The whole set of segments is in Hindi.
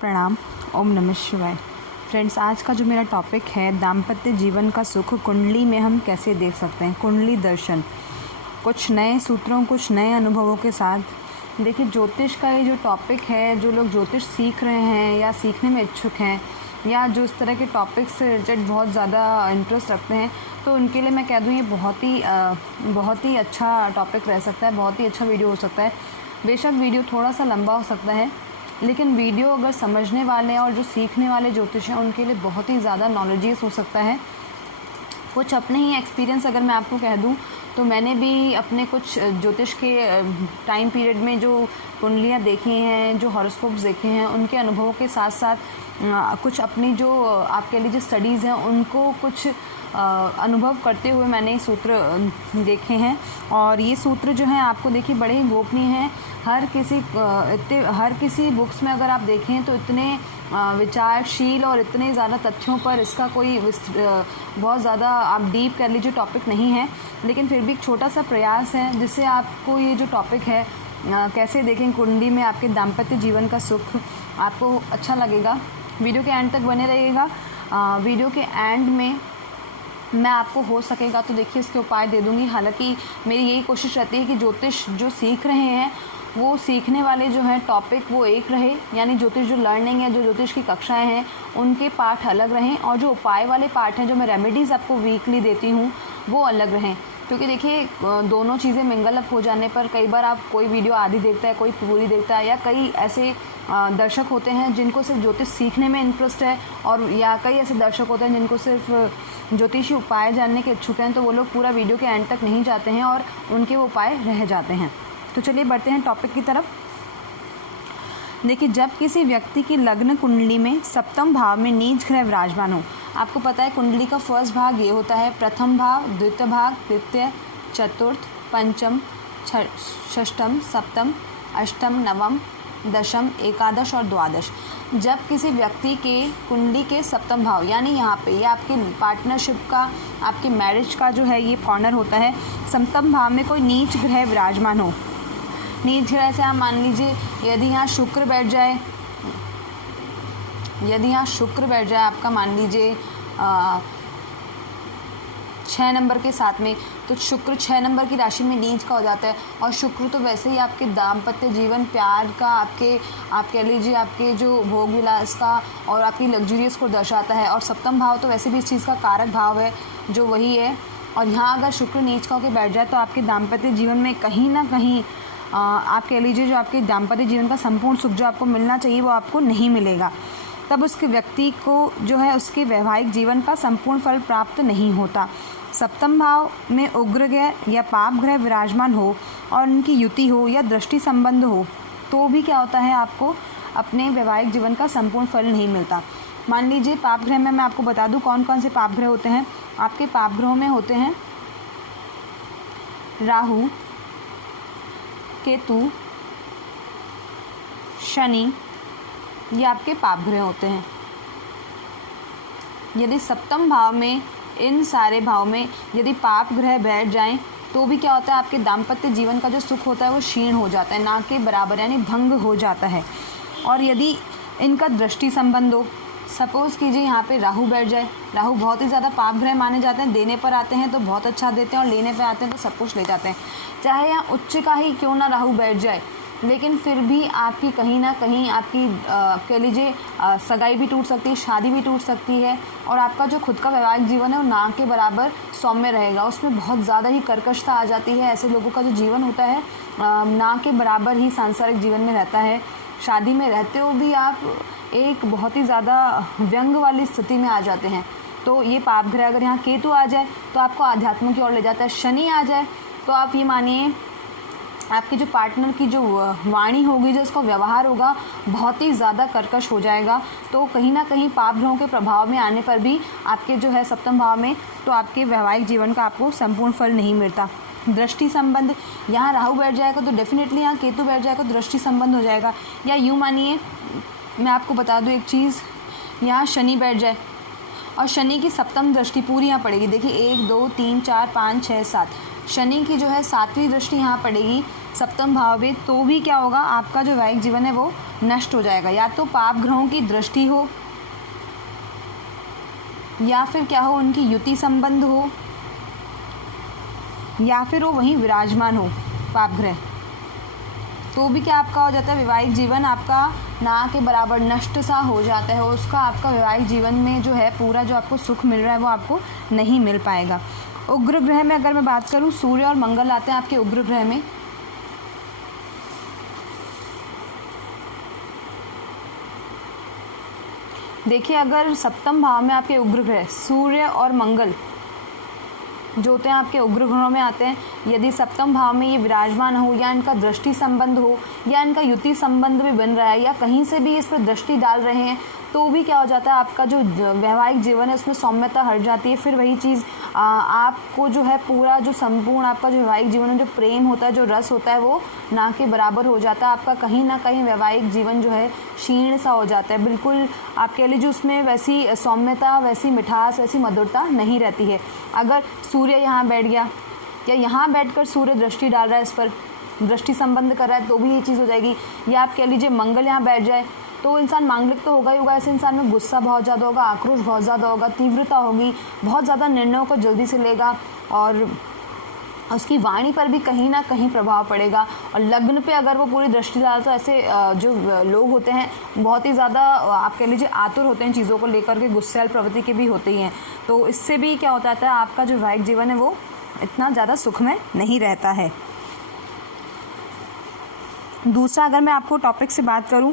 प्रणाम। ओम नमः शिवाय। फ्रेंड्स, आज का जो मेरा टॉपिक है दाम्पत्य जीवन का सुख कुंडली में हम कैसे देख सकते हैं। कुंडली दर्शन, कुछ नए सूत्रों, कुछ नए अनुभवों के साथ। देखिए, ज्योतिष का ये जो टॉपिक है, जो लोग ज्योतिष सीख रहे हैं या सीखने में इच्छुक हैं या जो इस तरह के टॉपिक से रिलेटेड बहुत ज़्यादा इंटरेस्ट रखते हैं, तो उनके लिए मैं कह दूँ ये बहुत ही अच्छा टॉपिक रह सकता है, बहुत ही अच्छा वीडियो हो सकता है। बेशक वीडियो थोड़ा सा लंबा हो सकता है, लेकिन वीडियो अगर समझने वाले और जो सीखने वाले ज्योतिष हैं उनके लिए बहुत ही ज़्यादा नॉलेजियस हो सकता है। कुछ अपने ही एक्सपीरियंस अगर मैं आपको कह दूं, तो मैंने भी अपने कुछ ज्योतिष के टाइम पीरियड में जो कुंडलियाँ देखी हैं, जो हॉरोस्कोप्स देखे हैं, उनके अनुभवों के साथ साथ कुछ अपनी जो आप कह लीजिए स्टडीज़ हैं, उनको कुछ अनुभव करते हुए मैंने ये सूत्र देखे हैं। और ये सूत्र जो हैं आपको देखिए बड़े ही गोपनीय हैं। हर किसी बुक्स में अगर आप देखें तो इतने विचारशील और इतने ज़्यादा तथ्यों पर इसका कोई बहुत ज़्यादा आप डीप कर लीजिए टॉपिक नहीं है, लेकिन फिर भी एक छोटा सा प्रयास है जिससे आपको ये जो टॉपिक है कैसे देखें कुंडली में आपके दाम्पत्य जीवन का सुख, आपको अच्छा लगेगा। वीडियो के एंड तक बने रहिएगा। वीडियो के एंड में मैं आपको हो सकेगा तो देखिए इसके उपाय दे दूँगी। हालांकि मेरी यही कोशिश रहती है कि ज्योतिष जो सीख रहे हैं वो सीखने वाले जो है टॉपिक वो एक रहे, यानी ज्योतिष जो लर्निंग है, जो ज्योतिष की कक्षाएं हैं उनके पाठ अलग रहें, और जो उपाय वाले पाठ हैं, जो मैं रेमेडीज़ आपको वीकली देती हूँ, वो अलग रहें। क्योंकि देखिए दोनों चीज़ें मिंगल अप हो जाने पर कई बार आप कोई वीडियो आधी देखता है, कोई पूरी देखता है, या कई ऐसे दर्शक होते हैं जिनको सिर्फ ज्योतिष सीखने में इंटरेस्ट है, और या कई ऐसे दर्शक होते हैं जिनको सिर्फ ज्योतिषी उपाय जानने के इच्छुक हैं, तो वो लोग पूरा वीडियो के एंड तक नहीं जाते हैं और उनके वो उपाय रह जाते हैं। तो चलिए बढ़ते हैं टॉपिक की तरफ। देखिए, जब किसी व्यक्ति की लग्न कुंडली में सप्तम भाव में नीच ग्रह विराजमान हो, आपको पता है कुंडली का फर्स्ट भाग ये होता है, प्रथम भाव, द्वितीय भाग, तृतीय, चतुर्थ, पंचम, षष्ठम, सप्तम, अष्टम, नवम, दशम, एकादश और द्वादश। जब किसी व्यक्ति के कुंडली के सप्तम भाव, यानी यहाँ पे ये आपके पार्टनरशिप का, आपके मैरिज का जो है ये कॉर्नर होता है, सप्तम भाव में कोई नीच ग्रह विराजमान हो। नीच ग्रह से आप मान लीजिए यदि यहाँ शुक्र बैठ जाए, आपका मान लीजिए 6 नंबर के साथ में, तो शुक्र 6 नंबर की राशि में नीच का हो जाता है। और शुक्र तो वैसे ही आपके दाम्पत्य जीवन, प्यार का, आप कह लीजिए आपके जो भोग विलास का और आपकी लग्जरियस को दर्शाता है। और सप्तम भाव तो वैसे भी इस चीज़ का कारक भाव है जो वही है। और यहाँ अगर शुक्र नीच का होकर बैठ जाए तो आपके दाम्पत्य जीवन में कहीं ना कहीं आप कह लीजिए जो आपके दाम्पत्य जीवन का संपूर्ण सुख जो आपको मिलना चाहिए वो आपको नहीं मिलेगा। तब उसके व्यक्ति को जो है उसके वैवाहिक जीवन का संपूर्ण फल प्राप्त नहीं होता। सप्तम भाव में उग्र ग्रह या पाप ग्रह विराजमान हो और उनकी युति हो या दृष्टि संबंध हो, तो भी क्या होता है, आपको अपने वैवाहिक जीवन का संपूर्ण फल नहीं मिलता। मान लीजिए पाप ग्रह में मैं आपको बता दूं कौन कौन से पाप ग्रह होते हैं। आपके पाप ग्रहों में होते हैं राहु, केतु, शनि, ये आपके पाप ग्रह होते हैं। यदि सप्तम भाव में, इन सारे भाव में यदि पाप ग्रह बैठ जाएं तो भी क्या होता है, आपके दाम्पत्य जीवन का जो सुख होता है वो क्षीण हो जाता है, ना के बराबर, यानी भंग हो जाता है। और यदि इनका दृष्टि संबंध हो, सपोज़ कीजिए यहाँ पे राहु बैठ जाए, राहु बहुत ही ज़्यादा पाप ग्रह माने जाते हैं, देने पर आते हैं तो बहुत अच्छा देते हैं और लेने पर आते हैं तो सब कुछ ले जाते हैं। चाहे यहाँ उच्च का ही क्यों ना राहु बैठ जाए, लेकिन फिर भी आपकी कहीं ना कहीं आपकी कह लीजिए सगाई भी टूट सकती है, शादी भी टूट सकती है, और आपका जो खुद का वैवाहिक जीवन है वो ना के बराबर सौम्य रहेगा, उसमें बहुत ज़्यादा ही कर्कशता आ जाती है। ऐसे लोगों का जो जीवन होता है ना के बराबर ही सांसारिक जीवन में रहता है। शादी में रहते हो भी आप एक बहुत ही ज़्यादा व्यंग वाली स्थिति में आ जाते हैं। तो ये पाप ग्रह, अगर यहाँ केतु आ जाए तो आपको आध्यात्म की ओर ले जाता है, शनि आ जाए तो आप ये मानिए आपके जो पार्टनर की जो वाणी होगी, जो उसका व्यवहार होगा, बहुत ही ज़्यादा कर्कश हो जाएगा। तो कहीं ना कहीं पाप ग्रहों के प्रभाव में आने पर भी आपके जो है सप्तम भाव में, तो आपके वैवाहिक जीवन का आपको संपूर्ण फल नहीं मिलता। दृष्टि संबंध, यहाँ राहु बैठ जाएगा तो डेफिनेटली यहाँ केतु बैठ जाएगा, दृष्टि संबंध हो जाएगा। या यूँ मानिए, मैं आपको बता दूँ एक चीज़, यहाँ शनि बैठ जाए और शनि की सप्तम दृष्टि पूरी यहाँ पड़ेगी। देखिए 1 2 3 4 5 6 7, शनि की जो है 7वीं दृष्टि यहाँ पड़ेगी सप्तम भाव में, तो भी क्या होगा, आपका जो वैवाहिक जीवन है वो नष्ट हो जाएगा। या तो पाप ग्रहों की दृष्टि हो, या फिर क्या हो, उनकी युति संबंध हो, या फिर वो वहीं विराजमान हो पाप ग्रह, तो भी क्या आपका हो जाता है, वैवाहिक जीवन आपका ना के बराबर नष्ट सा हो जाता है। उसका आपका वैवाहिक जीवन में जो है पूरा जो आपको सुख मिल रहा है वो आपको नहीं मिल पाएगा। उग्र ग्रह में अगर मैं बात करूं, सूर्य और मंगल आते हैं आपके उग्र ग्रह में। देखिए, अगर सप्तम भाव में आपके उग्र ग्रह सूर्य और मंगल जो होते हैं आपके उग्र ग्रहों में आते हैं, यदि सप्तम भाव में ये विराजमान हो, या इनका दृष्टि संबंध हो, या इनका युति संबंध भी बन रहा है, या कहीं से भी इस पर दृष्टि डाल रहे हैं, तो भी क्या हो जाता है, आपका जो वैवाहिक जीवन है उसमें सौम्यता हट जाती है। फिर वही चीज़ आपको जो है पूरा जो संपूर्ण आपका जो वैवाहिक जीवन में जो प्रेम होता है, जो रस होता है, वो ना के बराबर हो जाता है। आपका कहीं ना कहीं वैवाहिक जीवन जो है क्षीण सा हो जाता है। बिल्कुल आप कह लीजिए उसमें वैसी सौम्यता, वैसी मिठास, वैसी मधुरता नहीं रहती है। अगर सूर्य यहाँ बैठ गया, या यहाँ बैठकर सूर्य दृष्टि डाल रहा है, इस पर दृष्टि संबंध कर रहा है, तो भी ये चीज़ हो जाएगी। या आप कह लीजिए मंगल यहाँ बैठ जाए, तो इंसान मांगलिक तो होगा ही होगा, ऐसे इंसान में गुस्सा बहुत ज़्यादा होगा, आक्रोश बहुत ज़्यादा होगा, तीव्रता होगी, बहुत ज़्यादा निर्णयों को जल्दी से लेगा, और उसकी वाणी पर भी कहीं ना कहीं प्रभाव पड़ेगा। और लग्न पे अगर वो पूरी दृष्टि डाले, तो ऐसे जो लोग होते हैं बहुत ही ज़्यादा आप कह लीजिए आतुर होते हैं चीज़ों को लेकर के, गुस्सैल प्रवृत्ति के भी होते ही हैं। तो इससे भी क्या होता है, आपका जो वैवाहिक जीवन है वो इतना ज़्यादा सुखमय नहीं रहता है। दूसरा, अगर मैं आपको टॉपिक से बात करूं,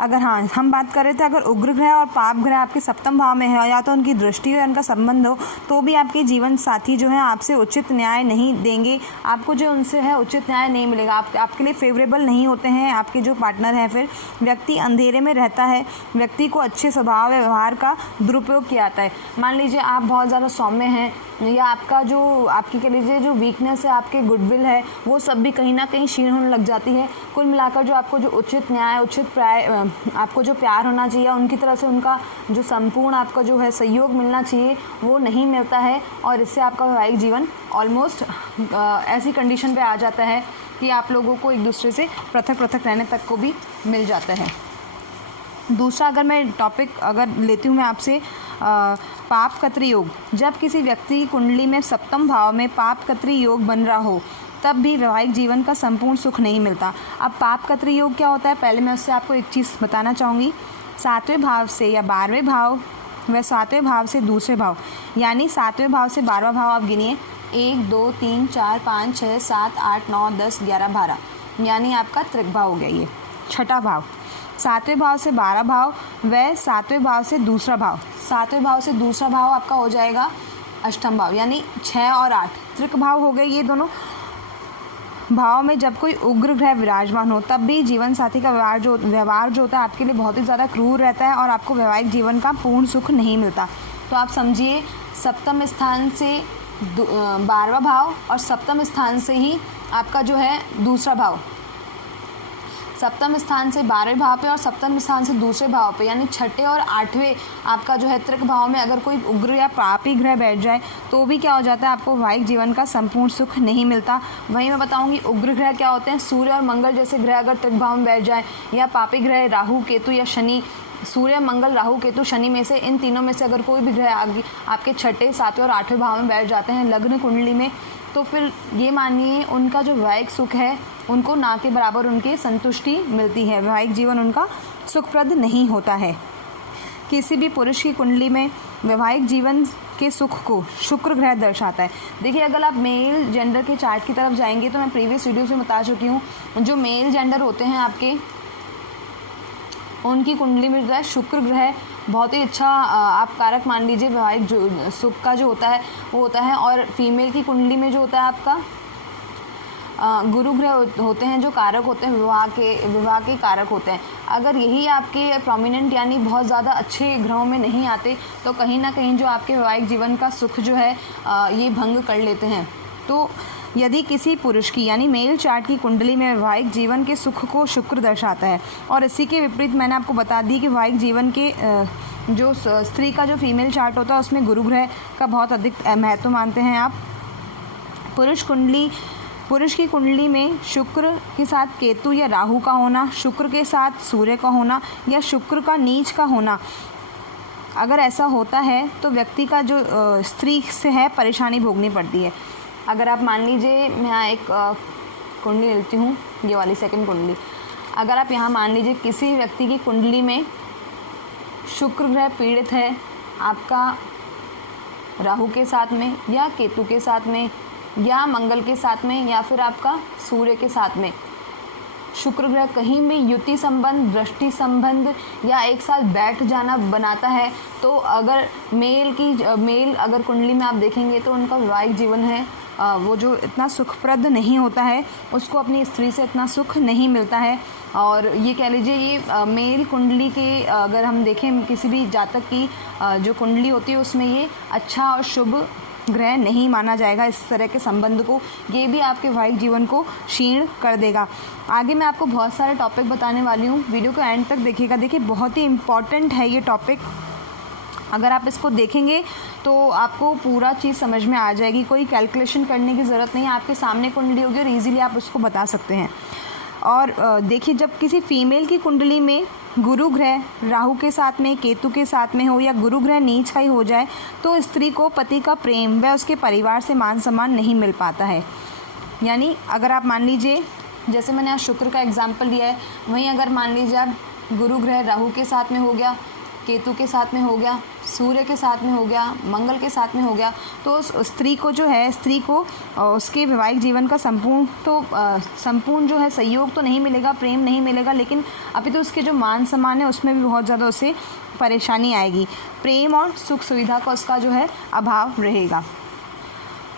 अगर हम बात कर रहे थे, अगर उग्र ग्रह और पाप ग्रह आपके सप्तम भाव में है, या तो उनकी दृष्टि हो या उनका संबंध हो, तो भी आपके जीवन साथी जो है आपसे उचित न्याय नहीं देंगे। आपको जो उनसे है उचित न्याय नहीं मिलेगा, आपके लिए फेवरेबल नहीं होते हैं आपके जो पार्टनर हैं। फिर व्यक्ति अंधेरे में रहता है, व्यक्ति को अच्छे स्वभाव व्यवहार का दुरुपयोग किया जाता है। मान लीजिए आप बहुत ज़्यादा सौम्य हैं, या आपका जो आपकी कह लीजिए जो वीकनेस है, आपके गुडविल है, वो सब भी कहीं ना कहीं क्षीण होने लग जाती है। कुल मिलाकर जो आपको जो उचित न्याय, उचित आपको जो प्यार होना चाहिए, उनकी तरफ से उनका जो संपूर्ण आपका जो है सहयोग मिलना चाहिए, वो नहीं मिलता है। और इससे आपका वैवाहिक जीवन ऑलमोस्ट ऐसी कंडीशन पे आ जाता है कि आप लोगों को एक दूसरे से पृथक पृथक रहने तक को भी मिल जाता है। दूसरा, अगर मैं टॉपिक अगर लेती हूँ मैं आपसे, पाप कत्री योग। जब किसी व्यक्ति की कुंडली में सप्तम भाव में पाप कत्री योग बन रहा हो, तब भी वैवाहिक जीवन का संपूर्ण सुख नहीं मिलता। अब पाप कत्री योग क्या होता है, पहले मैं उससे आपको एक चीज़ बताना चाहूँगी। 7वें भाव से या 12वें भाव व 7वें भाव से दूसरे भाव, यानी 7वें भाव से 12वां भाव आप गिनिए, 1 2 3 4 5 6 7 8 9 10 11 12, यानी आपका त्रिक भाव हो गया ये छठा भाव। 7वें भाव से 12 भाव व 7वें भाव से दूसरा भाव, 7वें भाव से दूसरा भाव आपका हो जाएगा अष्टम भाव, यानी 6 और 8 त्रिक भाव हो गए। ये दोनों भाव में जब कोई उग्र ग्रह विराजमान हो, तब भी जीवन साथी का व्यवहार जो होता है आपके लिए बहुत ही ज़्यादा क्रूर रहता है, और आपको वैवाहिक जीवन का पूर्ण सुख नहीं मिलता। तो आप समझिए, सप्तम स्थान से 12वां भाव, और सप्तम स्थान से ही आपका जो है दूसरा भाव, सप्तम स्थान से 12वें भाव पे और सप्तम स्थान से दूसरे भाव पे, यानी छठे और 8वें आपका जो है त्रिक भाव में अगर कोई उग्र या पापी ग्रह बैठ जाए, तो भी क्या हो जाता है, आपको वैवाहिक जीवन का संपूर्ण सुख नहीं मिलता। वहीं मैं बताऊंगी उग्र ग्रह क्या होते हैं। सूर्य और मंगल जैसे ग्रह अगर त्रिक भाव में बैठ जाए, या पापी ग्रह राहु केतु या शनि, सूर्य मंगल राहु केतु शनि में से इन तीनों में से अगर कोई भी ग्रह आपके छठे, 7वें और 8वें भाव में बैठ जाते हैं लग्न कुंडली में, तो फिर ये मानिए उनका जो वैवाहिक सुख है उनको ना के बराबर उनकी संतुष्टि मिलती है, वैवाहिक जीवन उनका सुखप्रद नहीं होता है। किसी भी पुरुष की कुंडली में वैवाहिक जीवन के सुख को शुक्र ग्रह दर्शाता है। देखिए, अगर आप मेल जेंडर के चार्ट की तरफ जाएंगे, तो मैं प्रीवियस वीडियो में बता चुकी हूँ, जो मेल जेंडर होते हैं आपके, उनकी कुंडली में जो है शुक्र ग्रह बहुत ही अच्छा आप कारक मान लीजिए वैवाहिक जो सुख का जो होता है वो होता है। और फीमेल की कुंडली में जो होता है आपका गुरु ग्रह होते हैं, जो कारक होते हैं विवाह के कारक होते हैं। अगर यही आपके प्रोमिनेंट यानी बहुत ज़्यादा अच्छे ग्रहों में नहीं आते, तो कहीं ना कहीं जो आपके वैवाहिक जीवन का सुख जो है ये भंग कर लेते हैं। तो यदि किसी पुरुष की यानी मेल चार्ट की कुंडली में वैवाहिक जीवन के सुख को शुक्र दर्शाता है, और इसी के विपरीत मैंने आपको बता दी कि वैवाहिक जीवन के जो स्त्री का जो फीमेल चार्ट होता है उसमें गुरु ग्रह का बहुत अधिक महत्व मानते हैं आप। पुरुष कुंडली पुरुष की कुंडली में शुक्र के साथ केतु या राहु का होना, शुक्र के साथ सूर्य का होना या शुक्र का नीच का होना, अगर ऐसा होता है तो व्यक्ति का जो स्त्री से है परेशानी भोगनी पड़ती है। अगर आप मान लीजिए, मैं यहाँ एक कुंडली लेती हूँ, ये वाली सेकंड कुंडली। अगर आप यहाँ मान लीजिए किसी व्यक्ति की कुंडली में शुक्र ग्रह पीड़ित है आपका राहु के साथ में या केतु के साथ में या मंगल के साथ में या फिर आपका सूर्य के साथ में, शुक्र ग्रह कहीं भी युति संबंध, दृष्टि संबंध या एक साथ बैठ जाना बनाता है, तो अगर मेल अगर कुंडली में आप देखेंगे तो उनका वैवाहिक जीवन है वो जो इतना सुखप्रद नहीं होता है, उसको अपनी स्त्री से इतना सुख नहीं मिलता है। और ये कह लीजिए ये मेल कुंडली के अगर हम देखें किसी भी जातक की जो कुंडली होती है उसमें ये अच्छा और शुभ ग्रह नहीं माना जाएगा। इस तरह के संबंध को ये भी आपके वैवाहिक जीवन को क्षीण कर देगा। आगे मैं आपको बहुत सारे टॉपिक बताने वाली हूँ, वीडियो को एंड तक देखिएगा। देखिए बहुत ही इम्पॉर्टेंट है ये टॉपिक, अगर आप इसको देखेंगे तो आपको पूरा चीज़ समझ में आ जाएगी, कोई कैलकुलेशन करने की ज़रूरत नहीं है, आपके सामने कुंडली होगी और ईज़िली आप उसको बता सकते हैं। और देखिए जब किसी फीमेल की कुंडली में गुरु ग्रह राहु के साथ में, केतु के साथ में हो या गुरु ग्रह नीच का ही हो जाए तो स्त्री को पति का प्रेम व उसके परिवार से मान सम्मान नहीं मिल पाता है। यानी अगर आप मान लीजिए, जैसे मैंने आज शुक्र का एग्जाम्पल लिया है, वहीं अगर मान लीजिए आप गुरु ग्रह राहु के साथ में हो गया, केतु के साथ में हो गया, सूर्य के साथ में हो गया, मंगल के साथ में हो गया, तो उस स्त्री को जो है, स्त्री को उसके वैवाहिक जीवन का संपूर्ण जो है सहयोग तो नहीं मिलेगा, प्रेम नहीं मिलेगा, लेकिन अभी तो उसके जो मान सम्मान है उसमें भी बहुत ज़्यादा उसे परेशानी आएगी, प्रेम और सुख सुविधा का उसका जो है अभाव रहेगा।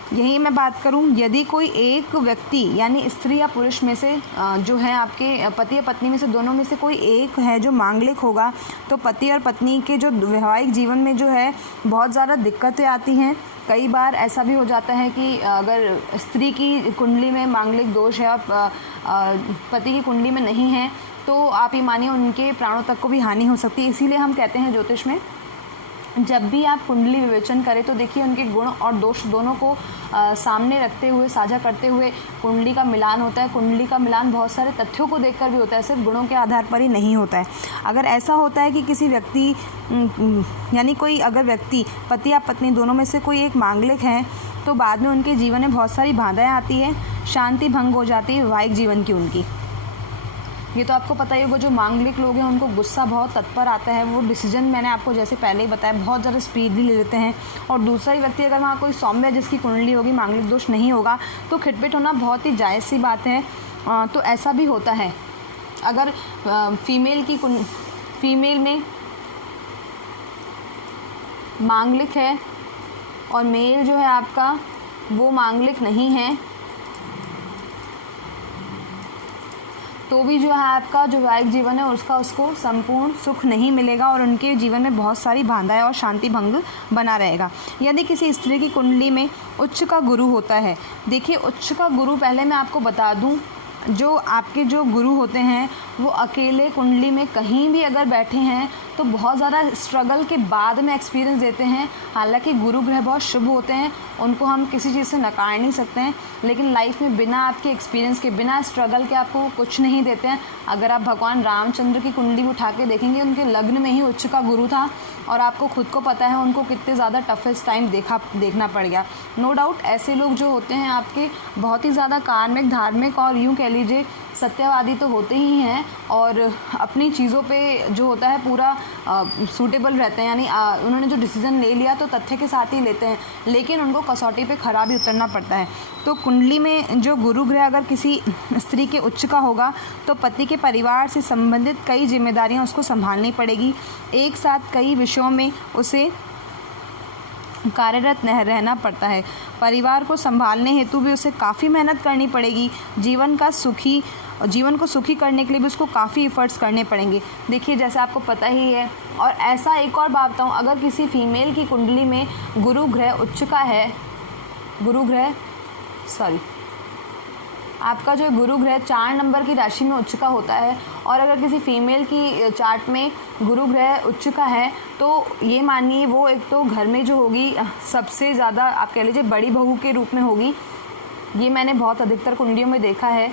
यही मैं बात करूं, यदि कोई एक व्यक्ति यानी स्त्री या पुरुष में से जो है आपके पति या पत्नी में से दोनों में से कोई एक है जो मांगलिक होगा, तो पति और पत्नी के जो वैवाहिक जीवन में जो है बहुत ज़्यादा दिक्कतें आती हैं। कई बार ऐसा भी हो जाता है कि अगर स्त्री की कुंडली में मांगलिक दोष है और पति की कुंडली में नहीं है, तो आप ये मानिए उनके प्राणों तक को भी हानि हो सकती है। इसीलिए हम कहते हैं ज्योतिष में जब भी आप कुंडली विवेचन करें तो देखिए उनके गुण और दोष दोनों को सामने रखते हुए, साझा करते हुए कुंडली का मिलान होता है। कुंडली का मिलान बहुत सारे तथ्यों को देखकर भी होता है, सिर्फ गुणों के आधार पर ही नहीं होता है। अगर ऐसा होता है कि किसी व्यक्ति यानी कोई अगर व्यक्ति पति या पत्नी दोनों में से कोई एक मांगलिक है, तो बाद में उनके जीवन में बहुत सारी बाधाएँ आती है, शांति भंग हो जाती है वैवाहिक जीवन की उनकी। ये तो आपको पता ही होगा, जो मांगलिक लोग हैं उनको गुस्सा बहुत तत्पर आता है, वो डिसीजन मैंने आपको जैसे पहले ही बताया बहुत ज़्यादा स्पीडली ले लेते हैं। और दूसरा ही व्यक्ति अगर वहाँ कोई सौम्य जिसकी कुंडली होगी, मांगलिक दोष नहीं होगा, तो खिटपिट होना बहुत ही जायज़ सी बात है। तो ऐसा भी होता है अगर फीमेल में मांगलिक है और मेल जो है आपका वो मांगलिक नहीं है, तो भी जो है आपका जो वैवाहिक जीवन है उसको संपूर्ण सुख नहीं मिलेगा और उनके जीवन में बहुत सारी बाधाएं और शांति भंग बना रहेगा। यदि किसी स्त्री की कुंडली में उच्च का गुरु होता है, देखिए उच्च का गुरु, पहले मैं आपको बता दूं, जो आपके जो गुरु होते हैं वो अकेले कुंडली में कहीं भी अगर बैठे हैं तो बहुत ज़्यादा स्ट्रगल के बाद में एक्सपीरियंस देते हैं। हालांकि गुरु ग्रह बहुत शुभ होते हैं, उनको हम किसी चीज़ से नकार नहीं सकते हैं, लेकिन लाइफ में बिना आपके एक्सपीरियंस के, बिना स्ट्रगल के आपको कुछ नहीं देते हैं। अगर आप भगवान रामचंद्र की कुंडली उठा के देखेंगे, उनके लग्न में ही उच्च का गुरु था और आपको खुद को पता है उनको कितने ज़्यादा टफेस्ट टाइम देखना पड़ गया। नो डाउट ऐसे लोग जो होते हैं आपके बहुत ही ज़्यादा कार्मिक, धार्मिक और यूँ कह लीजिए सत्यवादी तो होते ही हैं और अपनी चीज़ों पे जो होता है पूरा सूटेबल रहते हैं, यानी उन्होंने जो डिसीज़न ले लिया तो तथ्य के साथ ही लेते हैं, लेकिन उनको कसौटी पे खरा भी उतरना पड़ता है। तो कुंडली में जो गुरु ग्रह अगर किसी स्त्री के उच्च का होगा तो पति के परिवार से संबंधित कई जिम्मेदारियां उसको संभालनी पड़ेगी। एक साथ कई विषयों में उसे कार्यरत रहना पड़ता है। परिवार को संभालने हेतु भी उसे काफ़ी मेहनत करनी पड़ेगी। जीवन को सुखी करने के लिए भी उसको काफ़ी एफर्ट्स करने पड़ेंगे। देखिए जैसे आपको पता ही है, और ऐसा एक और बात बताऊँ, अगर किसी फीमेल की कुंडली में गुरु ग्रह उच्च का है, आपका जो गुरु ग्रह 4 नंबर की राशि में उच्च का होता है, और अगर किसी फीमेल की चार्ट में गुरु ग्रह उच्च का है तो ये मानिए वो एक तो घर में जो होगी सबसे ज़्यादा आप कह लीजिए बड़ी बहू के रूप में होगी, ये मैंने बहुत अधिकतर कुंडलियों में देखा है।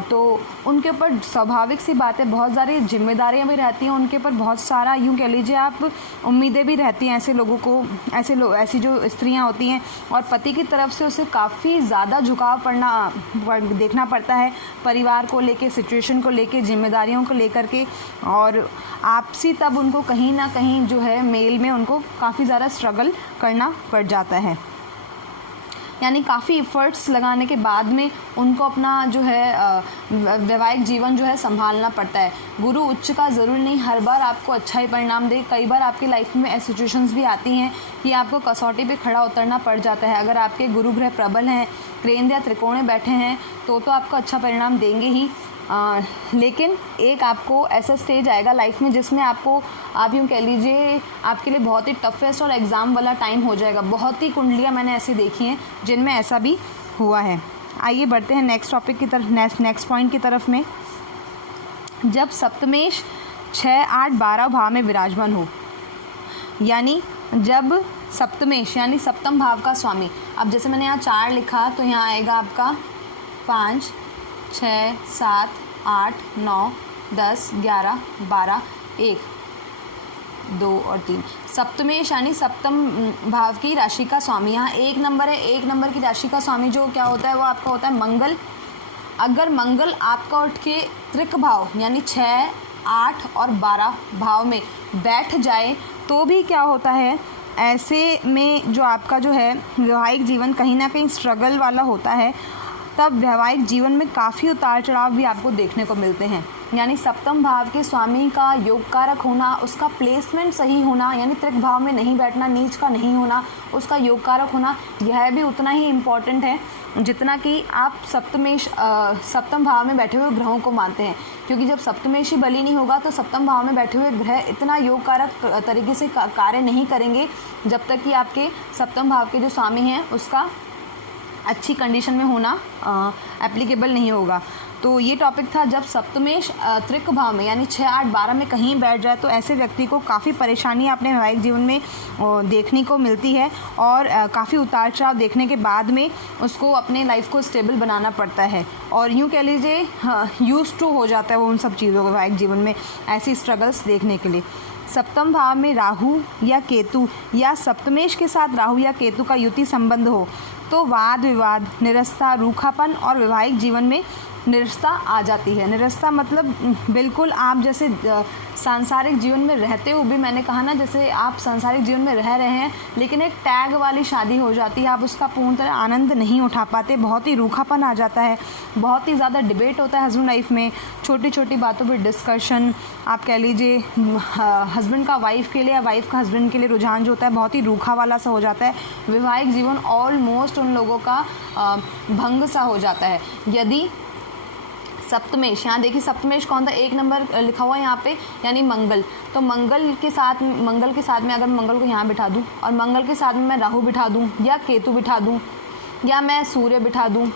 तो उनके ऊपर स्वाभाविक सी बात है, बहुत सारी जिम्मेदारियां भी रहती हैं उनके ऊपर, बहुत सारा यूँ कह लीजिए आप उम्मीदें भी रहती हैं ऐसे लोगों को, ऐसी जो स्त्रियां होती हैं, और पति की तरफ से उसे काफ़ी ज़्यादा झुकाव देखना पड़ता है परिवार को लेके, सिचुएशन को लेके, जिम्मेदारियों को लेकर के, और आपसी तब उनको कहीं ना कहीं जो है मेल में उनको काफ़ी ज़्यादा स्ट्रगल करना पड़ जाता है। यानी काफ़ी इफ़र्ट्स लगाने के बाद में उनको अपना जो है वैवाहिक जीवन जो है संभालना पड़ता है। गुरु उच्च का ज़रूर नहीं हर बार आपको अच्छा ही परिणाम दे। कई बार आपकी लाइफ में ऐसी सिचुएशंस भी आती हैं कि आपको कसौटी पे खड़ा उतरना पड़ जाता है। अगर आपके गुरु ग्रह प्रबल हैं, केंद्र या त्रिकोण में बैठे हैं तो आपको अच्छा परिणाम देंगे ही। लेकिन एक आपको ऐसा स्टेज आएगा लाइफ में जिसमें आप यूँ कह लीजिए आपके लिए बहुत ही टफेस्ट और एग्ज़ाम वाला टाइम हो जाएगा। बहुत ही कुंडलियाँ मैंने ऐसी देखी हैं जिनमें ऐसा भी हुआ है। आइए बढ़ते हैं नेक्स्ट टॉपिक की तरफ, नेक्स्ट पॉइंट की तरफ में। जब सप्तमेश 6, 8, 12 भाव में विराजमान हो, यानी जब सप्तमेश यानी सप्तम भाव का स्वामी, अब जैसे मैंने यहाँ 4 लिखा तो यहाँ आएगा आपका 5, 6, 7, 8, 9, 10, 11, 12, 1, 2 और 3। सप्तमेश यानी सप्तम भाव की राशि का स्वामी, यहाँ 1 नंबर है। 1 नंबर की राशि का स्वामी जो क्या होता है वो आपका होता है मंगल। अगर मंगल आपका उठ के त्रिक भाव यानी 6, 8 और 12 भाव में बैठ जाए तो भी क्या होता है, ऐसे में जो आपका जो है वैवाहिक जीवन कहीं ना कहीं स्ट्रगल वाला होता है। तब वैवाहिक जीवन में काफ़ी उतार चढ़ाव भी आपको देखने को मिलते हैं। यानी सप्तम भाव के स्वामी का योग कारक होना, उसका प्लेसमेंट सही होना, यानी त्रिक भाव में नहीं बैठना, नीच का नहीं होना, उसका योग कारक होना, यह भी उतना ही इम्पॉर्टेंट है जितना कि आप सप्तम भाव में बैठे हुए ग्रहों को मानते हैं। क्योंकि जब सप्तमेश ही बली नहीं होगा तो सप्तम भाव में बैठे हुए ग्रह इतना योग कारक तरीके से कार्य नहीं करेंगे जब तक कि आपके सप्तम भाव के जो स्वामी हैं उसका अच्छी कंडीशन में होना एप्लीकेबल नहीं होगा। तो ये टॉपिक था जब सप्तमेश त्रिक भाव में यानी 6, 8, 12 में कहीं बैठ जाए तो ऐसे व्यक्ति को काफ़ी परेशानी अपने वैवाहिक जीवन में देखने को मिलती है, और काफ़ी उतार चढ़ाव देखने के बाद में उसको अपने लाइफ को स्टेबल बनाना पड़ता है, और यूँ कह लीजिए यूज्ड टू हो जाता है वो उन सब चीज़ों को वैवाहिक जीवन में ऐसी स्ट्रगल्स देखने के लिए। सप्तम भाव में राहु या केतु या सप्तमेश के साथ राहु या केतु का युति संबंध हो तो वाद विवाद, निरस्ता, रूखापन और वैवाहिक जीवन में निरस्ता आ जाती है। निरस्ता मतलब बिल्कुल आप जैसे सांसारिक जीवन में रहते हुए भी, मैंने कहा ना, जैसे आप सांसारिक जीवन में रह रहे हैं लेकिन एक टैग वाली शादी हो जाती है, आप उसका पूर्ण तरह आनंद नहीं उठा पाते, बहुत ही रूखापन आ जाता है, बहुत ही ज़्यादा डिबेट होता है हस्बैंड वाइफ में, छोटी छोटी बातों पर डिस्कशन, आप कह लीजिए हस्बैंड का वाइफ के लिए या वाइफ का हस्बैंड के लिए रुझान जो होता है बहुत ही रूखा वाला सा हो जाता है। वैवाहिक जीवन ऑलमोस्ट उन लोगों का भंग सा हो जाता है। यदि सप्तमेश, यहाँ देखिए सप्तमेश कौन था, 1 नंबर लिखा हुआ है यहाँ पे, यानी मंगल। तो मंगल के साथ में अगर मंगल को यहाँ बिठा दूँ और मंगल के साथ में मैं राहु बिठा दूँ या केतु बिठा दूँ या मैं सूर्य बिठा दूँ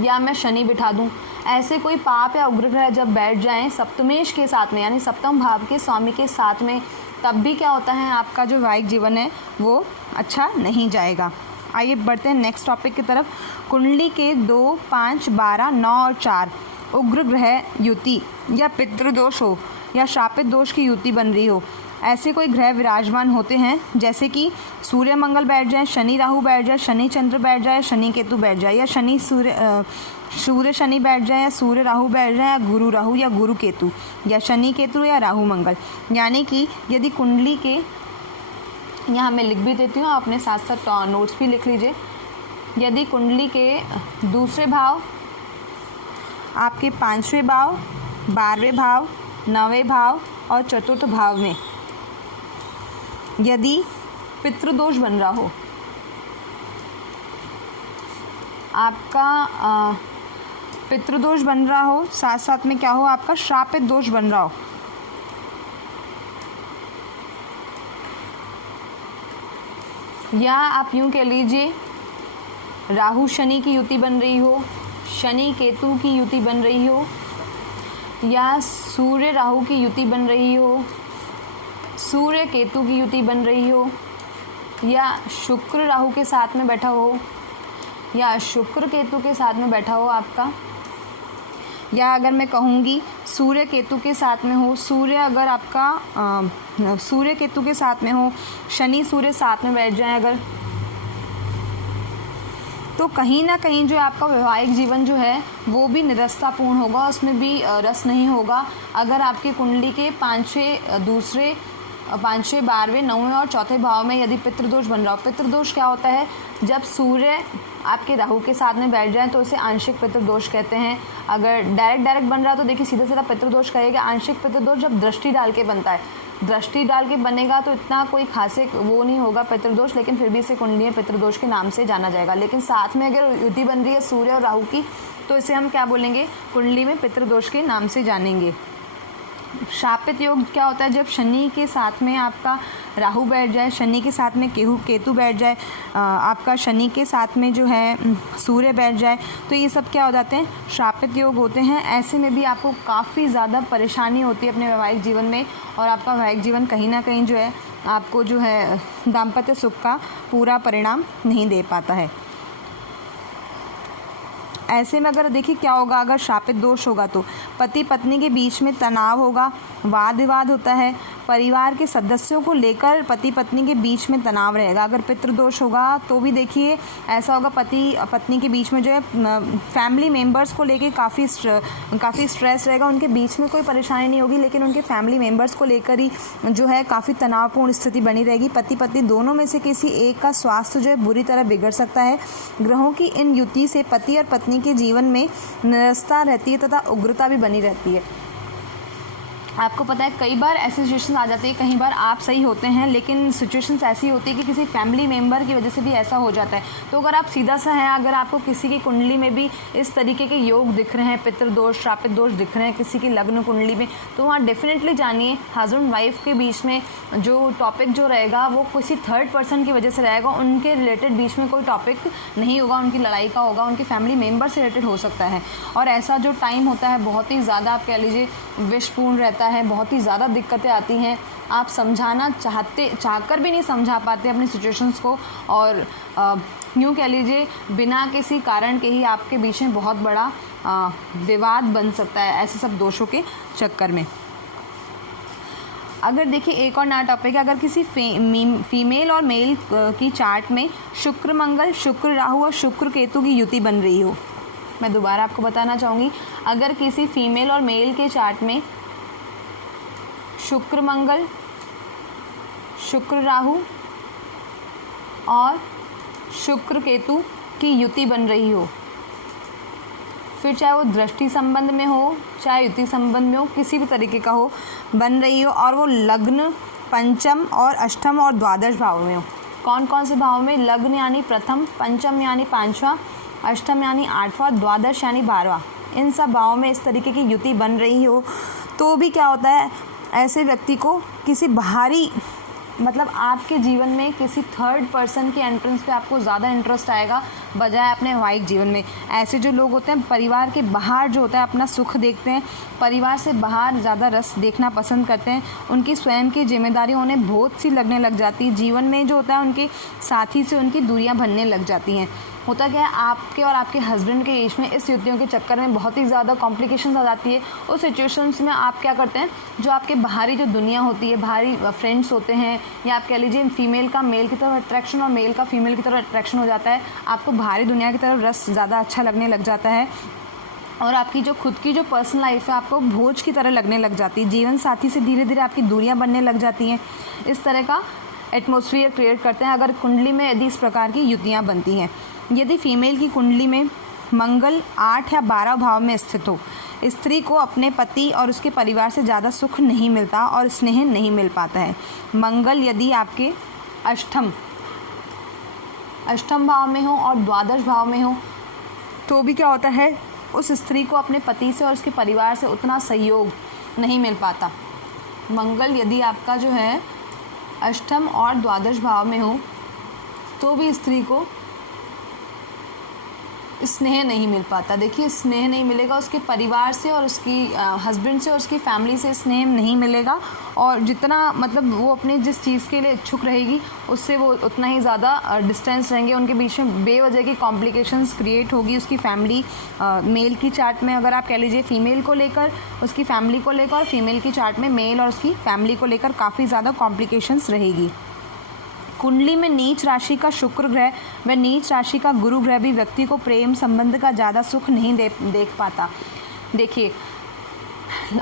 या मैं शनि बिठा दूँ, ऐसे कोई पाप या उग्र ग्रह जब बैठ जाएं सप्तमेश के साथ में यानी सप्तम भाव के स्वामी के साथ में, तब भी क्या होता है आपका जो वैवाहिक जीवन है वो अच्छा नहीं जाएगा। आइए बढ़ते हैं नेक्स्ट टॉपिक की तरफ। कुंडली के 2, 5, 12, 9 और 4 उग्र ग्रह युति या पितृदोष हो या शापित दोष की युति बन रही हो, ऐसे कोई ग्रह विराजमान होते हैं जैसे कि सूर्य मंगल बैठ जाए, शनि राहु बैठ जाए, शनि चंद्र बैठ जाए, शनि केतु बैठ जाए, या सूर्य शनि बैठ जाए, या सूर्य राहु बैठ जाए, या गुरु राहु या गुरु केतु, या शनि केतु या राहु मंगल। यानी कि यदि कुंडली के, यहाँ मैं लिख भी देती हूँ, अपने साथ साथ नोट्स भी लिख लीजिए। यदि कुंडली के दूसरे भाव, आपके 5वें भाव, 12वें भाव, 9वें भाव और चतुर्थ भाव में यदि पितृदोष बन रहा हो, आपका पितृदोष बन रहा हो, साथ साथ में क्या हो, आपका श्रापित दोष बन रहा हो, या आप यूँ कह लीजिए राहु शनि की युति बन रही हो, शनि केतु की युति बन रही हो, या सूर्य राहु की युति बन रही हो, सूर्य केतु की युति बन रही हो, या शुक्र राहु के साथ में बैठा हो, या शुक्र केतु के साथ में बैठा हो आपका, या अगर मैं कहूँगी सूर्य केतु के साथ में हो, सूर्य अगर आपका सूर्य केतु के साथ में हो, शनि सूर्य साथ में बैठ जाए अगर, तो कहीं ना कहीं जो आपका वैवाहिक जीवन जो है वो भी निरस्तापूर्ण होगा, उसमें भी रस नहीं होगा। अगर आपकी कुंडली के 5वें 12वें 9वें और 4थे भाव में यदि पितृदोष बन रहा हो, पितृदोष क्या होता है, जब सूर्य आपके राहु के साथ में बैठ जाए तो उसे आंशिक पितृदोष कहते हैं। अगर डायरेक्ट बन रहा है तो देखिए सीधा सीधा पितृदोष कहेगा। आंशिक पितृदोष जब दृष्टि डाल के बनता है, दृष्टि डाल के बनेगा तो इतना कोई खासे वो नहीं होगा पितृदोष, लेकिन फिर भी इसे कुंडलीय पितृदोष के नाम से जाना जाएगा। लेकिन साथ में अगर युति बन रही है सूर्य और राहु की, तो इसे हम क्या बोलेंगे, कुंडली में पितृदोष के नाम से जानेंगे। शापित योग क्या होता है, जब शनि के साथ में आपका राहु बैठ जाए, शनि के साथ में केतु बैठ जाए, आपका शनि के साथ में जो है सूर्य बैठ जाए, तो ये सब क्या हो जाते हैं, शापित योग होते हैं। ऐसे में भी आपको काफ़ी ज़्यादा परेशानी होती है अपने वैवाहिक जीवन में, और आपका वैवाहिक जीवन कहीं ना कहीं जो है आपको जो है दाम्पत्य सुख का पूरा परिणाम नहीं दे पाता है। ऐसे में अगर देखिए क्या होगा, अगर शापित दोष होगा तो पति पत्नी के बीच में तनाव होगा, वाद विवाद होता है, परिवार के सदस्यों को लेकर पति पत्नी के बीच में तनाव रहेगा। अगर पितृदोष होगा तो भी देखिए ऐसा होगा, पति पत्नी के बीच में जो है फैमिली मेम्बर्स को लेकर काफ़ी स्ट्रेस रहेगा, उनके बीच में कोई परेशानी नहीं होगी, लेकिन उनके फैमिली मेम्बर्स को लेकर ही जो है काफ़ी तनावपूर्ण स्थिति बनी रहेगी। पति पत्नी दोनों में से किसी एक का स्वास्थ्य जो है बुरी तरह बिगड़ सकता है। ग्रहों की इन युति से पति और पत्नी के जीवन में निरस्ता रहती है तथा उग्रता भी बनी रहती है। आपको पता है कई बार ऐसी सिचुएशन आ जाती है, कई बार आप सही होते हैं लेकिन सिचुएशंस ऐसी होती है कि किसी फैमिली मेम्बर की वजह से भी ऐसा हो जाता है। तो अगर आप सीधा सा हैं, अगर आपको किसी की कुंडली में भी इस तरीके के योग दिख रहे हैं, पितृदोष श्रापित दोष दिख रहे हैं किसी की लग्न कुंडली में, तो वहाँ डेफिनेटली जानिए हस्बैंड वाइफ के बीच में जो टॉपिक जो रहेगा वो किसी थर्ड पर्सन की वजह से रहेगा। उनके रिलेटेड बीच में कोई टॉपिक नहीं होगा, उनकी लड़ाई का होगा, उनके फैमिली मेम्बर से रिलेटेड हो सकता है। और ऐसा जो टाइम होता है बहुत ही ज़्यादा आप कह लीजिए विषपूर्ण रहता है, बहुत ही ज़्यादा दिक्कतें आती हैं, आप समझाना चाहकर भी नहीं समझा पाते अपनी सिचुएशंस को, और यूँ कह लीजिए बिना किसी कारण के ही आपके बीच में बहुत बड़ा विवाद बन सकता है ऐसे सब दोषों के चक्कर में। अगर देखिए एक और नया टॉपिक है, अगर किसी फीमेल और मेल की चार्ट में शुक्र मंगल, शुक्र राहु और शुक्र केतु की युति बन रही हो, मैं दोबारा आपको बताना चाहूँगी, अगर किसी फीमेल और मेल के चार्ट में शुक्र मंगल, शुक्र राहु और शुक्र केतु की युति बन रही हो, फिर चाहे वो दृष्टि संबंध में हो चाहे युति संबंध में हो, किसी भी तरीके का हो, बन रही हो, और वो लग्न, पंचम और अष्टम और द्वादश भाव में हो। कौन कौन से भाव में? लग्न यानी प्रथम, पंचम यानी पांचवा, अष्टम यानी आठवां, द्वादश यानी 12वां, इन सब भावों में इस तरीके की युति बन रही हो तो भी क्या होता है, ऐसे व्यक्ति को किसी बाहरी मतलब आपके जीवन में किसी थर्ड पर्सन के एंट्रेंस पे आपको ज़्यादा इंटरेस्ट आएगा बजाय अपने वैवाहिक जीवन में। ऐसे जो लोग होते हैं परिवार के बाहर जो होता है अपना सुख देखते हैं, परिवार से बाहर ज़्यादा रस देखना पसंद करते हैं, उनकी स्वयं की जिम्मेदारियां उन्हें बहुत सी लगने लग जाती है, जीवन में जो होता है उनके साथी से उनकी दूरियां बनने लग जाती हैं। होता क्या है, आपके और आपके हस्बैंड के बीच में इस युतियों के चक्कर में बहुत ही ज़्यादा कॉम्प्लिकेशंस आ जाती है। उस सिचुएशंस में आप क्या करते हैं, जो आपके बाहरी जो दुनिया होती है, बाहरी फ्रेंड्स होते हैं, या आप कह लीजिए फीमेल का मेल की तरफ अट्रैक्शन और मेल का फीमेल की तरफ अट्रैक्शन हो जाता है, आपको बाहरी दुनिया की तरफ रस ज़्यादा अच्छा लगने लग जाता है, और आपकी जो खुद की जो पर्सनल लाइफ है आपको बोझ की तरह लगने लग जाती है, जीवन साथी से धीरे धीरे आपकी दूरियां बनने लग जाती हैं। इस तरह का एटमॉस्फेयर क्रिएट करते हैं अगर कुंडली में यदि इस प्रकार की युतियाँ बनती हैं। यदि फीमेल की कुंडली में मंगल 8 या 12 भाव में स्थित हो, स्त्री को अपने पति और उसके परिवार से ज़्यादा सुख नहीं मिलता और स्नेह नहीं मिल पाता है। मंगल यदि आपके अष्टम भाव में हो और द्वादश भाव में हो तो भी क्या होता है, उस स्त्री को अपने पति से और उसके परिवार से उतना सहयोग नहीं मिल पाता। मंगल यदि आपका जो है अष्टम और द्वादश भाव में हो तो भी स्त्री को स्नेह नहीं मिल पाता। देखिए स्नेह नहीं मिलेगा उसके परिवार से और उसकी हस्बैंड से और उसकी फैमिली से स्नेह नहीं मिलेगा, और जितना मतलब वो अपने जिस चीज़ के लिए इच्छुक रहेगी उससे वो उतना ही ज़्यादा डिस्टेंस रहेंगे, उनके बीच में बेवजह की कॉम्प्लिकेशंस क्रिएट होगी। उसकी फैमिली मेल की चार्ट में अगर आप कह लीजिए फीमेल को लेकर, उसकी फैमिली को लेकर, और फीमेल की चार्ट में मेल और उसकी फैमिली को लेकर काफ़ी ज़्यादा कॉम्प्लिकेशंस रहेगी। कुंडली में नीच राशि का शुक्र ग्रह व नीच राशि का गुरु ग्रह भी व्यक्ति को प्रेम संबंध का ज़्यादा सुख नहीं देख पाता। देखिए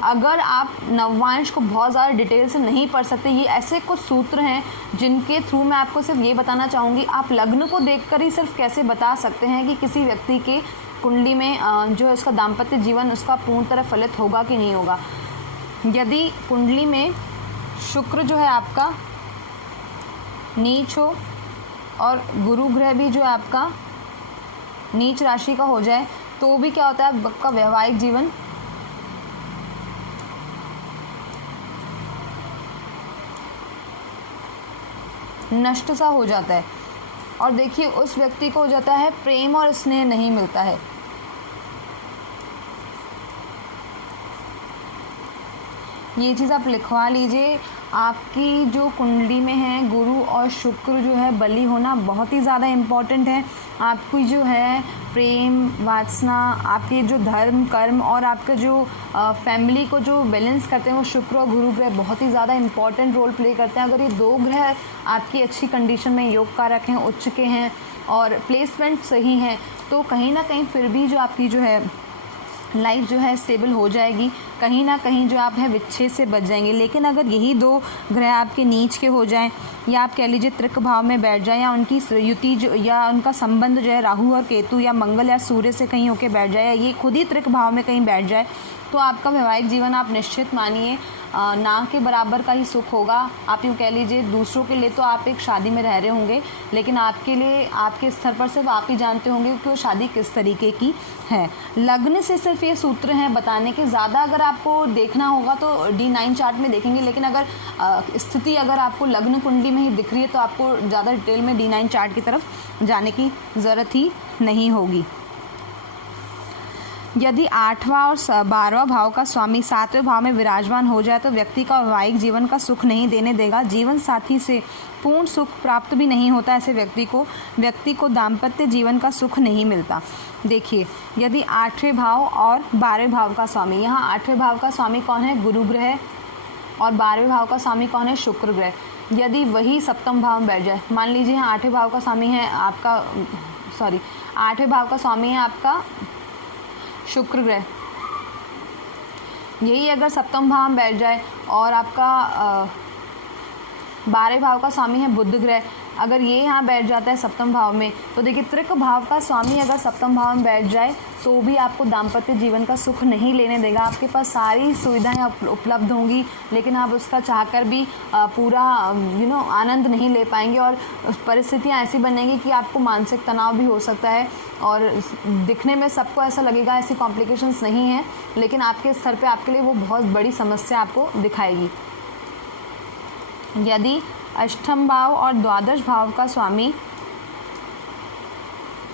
अगर आप नवांश को बहुत ज़्यादा डिटेल से नहीं पढ़ सकते, ये ऐसे कुछ सूत्र हैं जिनके थ्रू मैं आपको सिर्फ ये बताना चाहूँगी, आप लग्न को देखकर ही सिर्फ कैसे बता सकते हैं कि किसी व्यक्ति के कुंडली में जो है उसका दाम्पत्य जीवन उसका पूर्ण तरह फलित होगा कि नहीं होगा। यदि कुंडली में शुक्र जो है आपका नीच हो और गुरु ग्रह भी जो है आपका नीच राशि का हो जाए, तो भी क्या होता है आपका वैवाहिक जीवन नष्ट सा हो जाता है। और देखिए उस व्यक्ति को हो जाता है प्रेम और स्नेह नहीं मिलता है। ये चीज़ आप लिखवा लीजिए। आपकी जो कुंडली में है गुरु और शुक्र जो है बली होना बहुत ही ज़्यादा इम्पॉर्टेंट है। आपकी जो है प्रेम वासना, आपके जो धर्म कर्म और आपका जो फैमिली को जो बैलेंस करते हैं वो शुक्र और गुरु ग्रह बहुत ही ज़्यादा इम्पॉर्टेंट रोल प्ले करते हैं। अगर ये दो ग्रह आपकी अच्छी कंडीशन में योग कारक हैं, उच्च के हैं और प्लेसमेंट सही है, तो कहीं ना कहीं फिर भी जो आपकी जो है लाइफ जो है स्टेबल हो जाएगी, कहीं ना कहीं जो आप है विच्छेद से बच जाएंगे। लेकिन अगर यही दो ग्रह आपके नीच के हो जाएं या आप कह लीजिए त्रिक भाव में बैठ जाए, या उनकी युति जो या उनका संबंध जो है राहु और केतु या मंगल या सूर्य से कहीं होके बैठ जाए, या ये खुद ही त्रिक भाव में कहीं बैठ जाए, तो आपका वैवाहिक जीवन आप निश्चित मानिए ना के बराबर का ही सुख होगा। आप यूँ कह लीजिए दूसरों के लिए तो आप एक शादी में रह रहे होंगे, लेकिन आपके लिए आपके स्तर पर सिर्फ आप ही जानते होंगे कि वो शादी किस तरीके की है। लग्न से सिर्फ ये सूत्र हैं बताने के, ज़्यादा अगर आपको देखना होगा तो D9 चार्ट में देखेंगे, लेकिन अगर स्थिति अगर आपको लग्न कुंडली में ही दिख रही है तो आपको ज़्यादा डिटेल में D9 चार्ट की तरफ जाने की ज़रूरत ही नहीं होगी। यदि 8वां और 12वां भाव का स्वामी 7वें भाव में विराजमान हो जाए तो व्यक्ति का वैवाहिक जीवन का सुख नहीं देने देगा। जीवन साथी से पूर्ण सुख प्राप्त भी नहीं होता। ऐसे व्यक्ति को दाम्पत्य जीवन का सुख नहीं मिलता। देखिए यदि 8वें भाव और 12वें भाव का स्वामी, यहाँ 8वें भाव का स्वामी कौन है? गुरु ग्रह, और 12वें भाव का स्वामी कौन है? शुक्र ग्रह। यदि वही सप्तम भाव में बैठ जाए, मान लीजिए यहाँ 8वें भाव का स्वामी है आपका 8वें भाव का स्वामी है आपका शुक्र ग्रह, यही अगर सप्तम भाव में बैठ जाए और आपका 12वें भाव का स्वामी है बुध ग्रह, अगर ये यहाँ बैठ जाता है सप्तम भाव में, तो देखिए त्रिक भाव का स्वामी अगर सप्तम भाव में बैठ जाए तो भी आपको दाम्पत्य जीवन का सुख नहीं लेने देगा। आपके पास सारी सुविधाएं उपलब्ध होंगी, लेकिन आप उसका चाहकर भी पूरा आनंद नहीं ले पाएंगे, और परिस्थितियां ऐसी बनेंगी कि आपको मानसिक तनाव भी हो सकता है, और दिखने में सबको ऐसा लगेगा ऐसी कॉम्प्लिकेशंस नहीं है, लेकिन आपके स्तर पे आपके लिए वो बहुत बड़ी समस्या आपको दिखाएगी। यदि अष्टम भाव और द्वादश भाव का स्वामी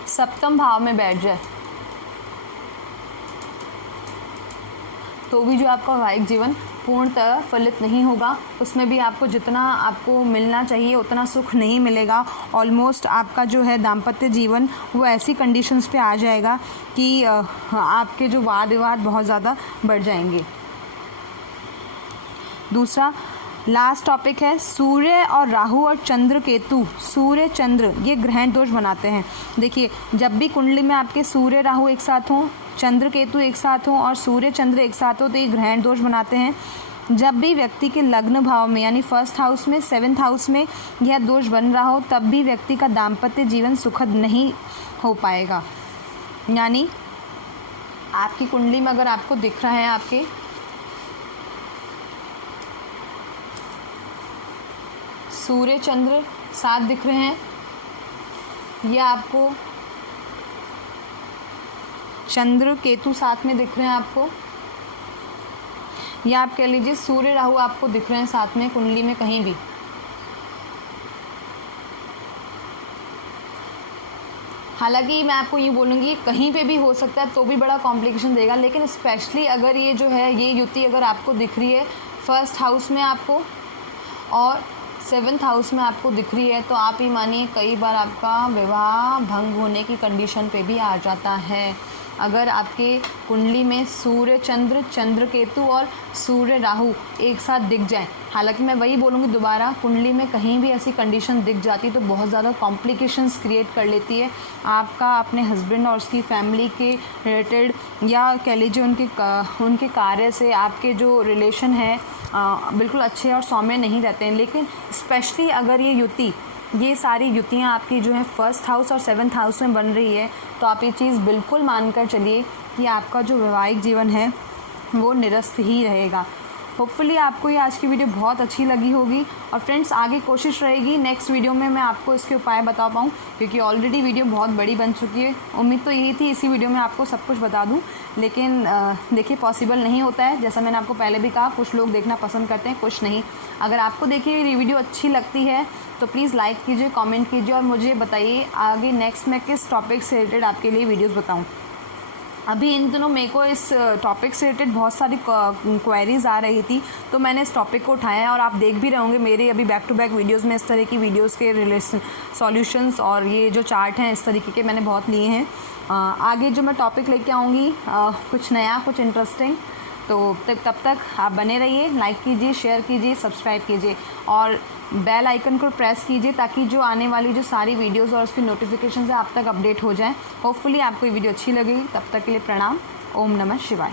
सप्तम भाव में बैठ जाए तो भी जो आपका वैवाहिक जीवन पूर्णतः फलित नहीं होगा। उसमें भी आपको जितना आपको मिलना चाहिए उतना सुख नहीं मिलेगा। ऑलमोस्ट आपका जो है दाम्पत्य जीवन वो ऐसी कंडीशंस पे आ जाएगा कि आपके जो वाद विवाद बहुत ज़्यादा बढ़ जाएंगे। दूसरा लास्ट टॉपिक है सूर्य और राहु और चंद्र केतु। सूर्य चंद्र ये ग्रहण दोष बनाते हैं। देखिए जब भी कुंडली में आपके सूर्य राहु एक साथ हों, चंद्र केतु एक साथ हों और सूर्य चंद्र एक साथ हो तो ये ग्रहण दोष बनाते हैं। जब भी व्यक्ति के लग्न भाव में यानी फर्स्ट हाउस में 7th हाउस में यह दोष बन रहा हो तब भी व्यक्ति का दाम्पत्य जीवन सुखद नहीं हो पाएगा। यानी आपकी कुंडली में अगर आपको दिख रहा है आपके सूर्य चंद्र साथ दिख रहे हैं, या आपको चंद्र केतु साथ में दिख रहे हैं आपको, या आप कह लीजिए सूर्य राहु आपको दिख रहे हैं साथ में कुंडली में कहीं भी, हालांकि मैं आपको ये बोलूँगी कहीं पे भी हो सकता है तो भी बड़ा कॉम्प्लिकेशन देगा, लेकिन स्पेशली अगर ये जो है ये युति अगर आपको दिख रही है फर्स्ट हाउस में आपको और 7th हाउस में आपको दिख रही है, तो आप ही मानिए कई बार आपका विवाह भंग होने की कंडीशन पे भी आ जाता है। अगर आपके कुंडली में सूर्य चंद्र, चंद्र केतु और सूर्य राहु एक साथ दिख जाए, हालांकि मैं वही बोलूँगी दोबारा, कुंडली में कहीं भी ऐसी कंडीशन दिख जाती है तो बहुत ज़्यादा कॉम्प्लिकेशंस क्रिएट कर लेती है। आपका अपने हस्बैंड और उसकी फैमिली के रिलेटेड या कह लीजिए उनके कार्य से आपके जो रिलेशन है बिल्कुल अच्छे और सौम्य नहीं रहते हैं। लेकिन स्पेशली अगर ये सारी युतियाँ आपकी जो है फर्स्ट हाउस और 7th हाउस में बन रही है, तो आप ये चीज़ बिल्कुल मानकर चलिए कि आपका जो वैवाहिक जीवन है वो निरस्त ही रहेगा। होपफुली आपको ये आज की वीडियो बहुत अच्छी लगी होगी। और फ्रेंड्स, आगे कोशिश रहेगी नेक्स्ट वीडियो में मैं आपको इसके उपाय बता पाऊँ, क्योंकि ऑलरेडी वीडियो बहुत बड़ी बन चुकी है। उम्मीद तो यही थी इसी वीडियो में आपको सब कुछ बता दूँ, लेकिन देखिए पॉसिबल नहीं होता है। जैसा मैंने आपको पहले भी कहा, कुछ लोग देखना पसंद करते हैं, कुछ नहीं। अगर आपको देखिए ये वीडियो अच्छी लगती है तो प्लीज़ लाइक कीजिए, कमेंट कीजिए और मुझे बताइए आगे नेक्स्ट मैं किस टॉपिक से रिलेटेड आपके लिए वीडियोस बताऊं। अभी इन दिनों मेरे को इस टॉपिक से रिलेटेड बहुत सारी क्वेरीज़ आ रही थी, तो मैंने इस टॉपिक को उठाया और आप देख भी रहे होंगे मेरे अभी बैक टू बैक वीडियोस में इस तरह की वीडियोस के रिलेशन सॉल्यूशंस और ये जो चार्ट हैं इस तरीके के मैंने बहुत लिए हैं। आगे जो मैं टॉपिक लेके आऊँगी कुछ नया, कुछ इंटरेस्टिंग, तो तब तक आप बने रहिए, लाइक कीजिए, शेयर कीजिए, सब्सक्राइब कीजिए और बेल आइकन को प्रेस कीजिए ताकि जो आने वाली जो सारी वीडियोस और उसकी नोटिफिकेशन है आप तक अपडेट हो जाएं। होपफुली आपको ये वीडियो अच्छी लगेगी। तब तक के लिए प्रणाम। ओम नमः शिवाय।